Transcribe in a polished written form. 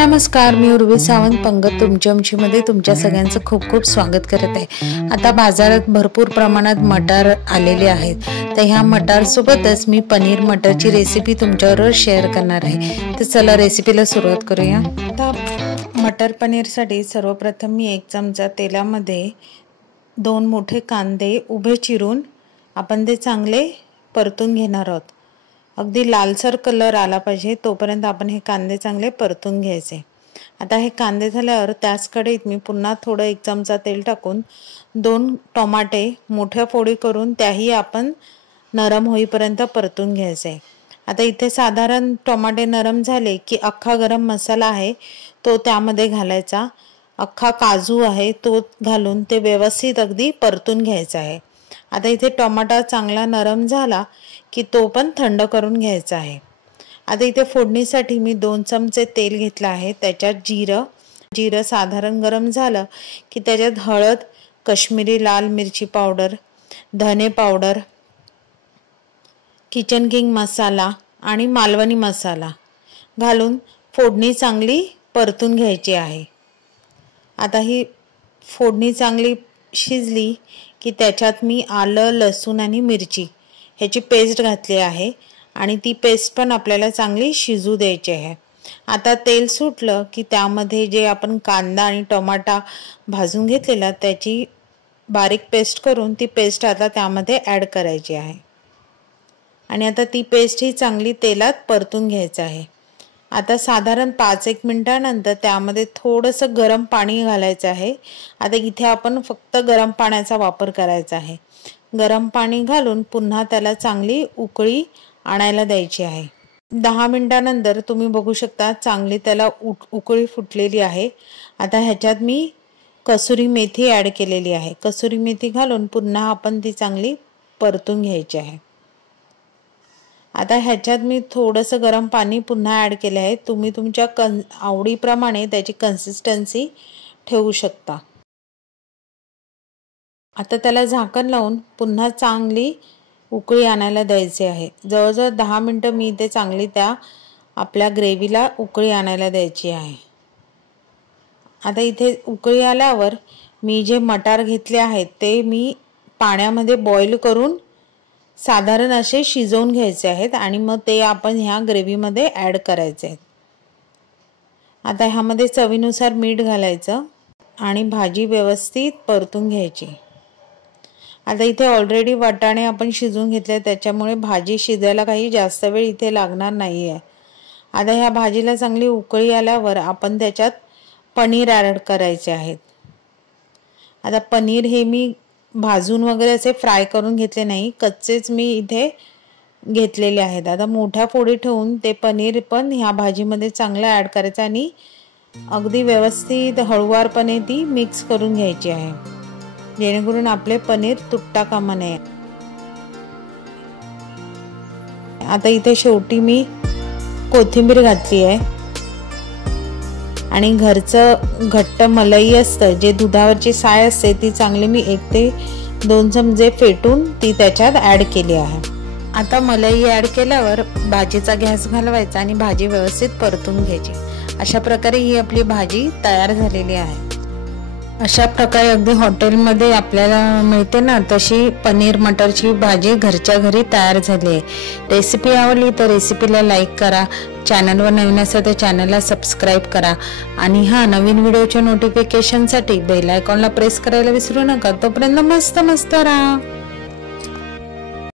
नमस्कार, मी उर्वी सावंत पंगत तुमच्यामध्ये तुमच्या सगळ्यांचं खूप खूप स्वागत करत आहे। आता बाजारात भरपूर प्रमाणात मटार आलेले आहेत, तर ह्या मटार सोबतच मी पनीर मटरची रेसिपी तुमच्याबरोबर शेअर करणार आहे। तर चला रेसिपीला सुरुवात करूया। आता मटर पनीरसाठी सर्वप्रथम मी 1 चमचा तेलामध्ये 2 मोठे कांदे उभे चिरून आपण ते चांगले परतून घेणार आहोत। अगदी लालसर कलर आला पाहिजे तोपर्यंत आपण हे कांदे चांगले परतून घ्यायचे। आता हे कांदे झाल्यावर त्याच कढईत मी पुन्हा थोडं 1 चमचा तेल टाकून 2 टोमॅटे मोठ्या फोडी करून त्याही आपण नरम होईपर्यंत परतून घ्यायचे। आता इथे साधारण टोमॅटे नरम झाले की अख्खा गरम मसाला आहे तो त्यामध्ये घालायचा, अख्खा काजू आहे तो घालून ते व्यवस्थित अगदी परतून घ्यायचा आहे। आता इथे टोमॅटो चांगला नरम झाला की तो पण थंड करून घ्यायचा आहे। आता इथे फोडणीसाठी मी 2 चमचे तेल घेतले आहे, त्याच्यात जिरं साधारण गरम झालं की त्याच्यात हळद, काश्मीरी लाल मिरची पावडर, धने पावडर, किचन किंग मसाला आणि मालवणी मसाला घालून फोडणी चांगली परतून घ्यायची आहे। आता ही फोडणी चांगली शिजली की त्याच्यात मी आलं, लसूण आणि मिरची ह्याची पेस्ट घातली आहे आणि ती पेस्ट पण आपल्याला चांगली शिजू द्यायची आहे। आता तेल सुटलं की त्यामध्ये जे आपण कांदा आणि टोमॅटो भाजून घेतलेला त्याची बारीक पेस्ट करून ती पेस्ट आता त्यामध्ये ॲड करायची आहे आणि आता ती पेस्ट ही चांगली तेलात परतून घ्यायचं आहे। आता साधारण 5-1 मिनिटानंतर त्यामध्ये थोडंसं गरम पाणी घालायचं आहे। आता इथे आपण फक्त गरम पाण्याचा वापर करायचा आहे। गरम पाणी घालून पुन्हा त्याला चांगली उकळी आणायला द्यायची आहे। 10 मिनिटानंतर तुम्ही बघू शकता चांगली त्याला उकळी फुटलेली आहे। आता ह्याच्यात मी कसुरी मेथी ॲड केलेली आहे। कसुरी मेथी घालून पुन्हा आपण ती चांगली परतून घ्यायची आहे। आता ह्याच्यात मी थोडंसं गरम पाणी पुन्हा ॲड केले आहे। तुम्ही तुमच्या आवडीप्रमाणे त्याची कन्सिस्टन्सी ठेवू शकता। आता त्याला झाकण लावून पुन्हा चांगली उकळी आणायला द्यायची आहे। जवळजवळ 10 मिनिटं मी इथे चांगली त्या आपल्या ग्रेव्हीला उकळी आणायला द्यायची आहे। आता इथे उकळी आल्यावर मी जे मटार घेतले आहेत ते मी पाण्यामध्ये बॉईल करून साधारण असे शिजवून घ्यायचे आहेत आणि मग ते आपण ह्या ग्रेव्हीमध्ये ॲड करायचे आहेत। आता ह्यामध्ये चवीनुसार मीठ घालायचं आणि भाजी व्यवस्थित परतून घ्यायची। आता इथे ऑलरेडी वाटाणे आपण शिजवून घेतले त्याच्यामुळे भाजी शिजायला काही जास्त वेळ इथे लागणार नाही आहे। आता ह्या भाजीला चांगली उकळी आल्यावर आपण त्याच्यात पनीर ॲड करायचे आहेत। आता पनीर हे मी भाजून वगैरे असे फ्राय करून घेतले नाही, कच्चेच मी इथे घेतलेले आहेत। आता मोठ्या फोडी ठेवून ते पनीर पण ह्या भाजीमध्ये चांगलं ॲड करायचं आणि अगदी व्यवस्थित हळूवारपणे ती मिक्स करून घ्यायची आहे, जेणेकरून आपले पनीर तुटता कामा नये। आता इथे शेवटी मी कोथिंबीर घातली आहे आणि घरचं घट्ट मलाई असतं जे दुधावरची साय असते ती चांगली मी 1 ते 2 चमचे फेटून ती त्याच्यात ॲड केली आहे। आता मलाई ॲड केल्यावर भाजीचा गॅस घालवायचा आणि भाजी व्यवस्थित परतून घ्यायची। अशा प्रकारे ही आपली भाजी तयार झालेली आहे। अशा प्रकारे अगदी हॉटेलमध्ये आपल्याला मिळते ना तशी पनीर मटरची भाजी घरच्या घरी तयार झाली आहे। रेसिपी आवडली तर रेसिपीला लाईक करा, चॅनलवर नवीन असेल तर चॅनलला सबस्क्राईब करा आणि नवीन व्हिडिओच्या नोटिफिकेशनसाठी बेल आयकॉनला प्रेस करायला विसरू नका। तोपर्यंत मस्त राहा।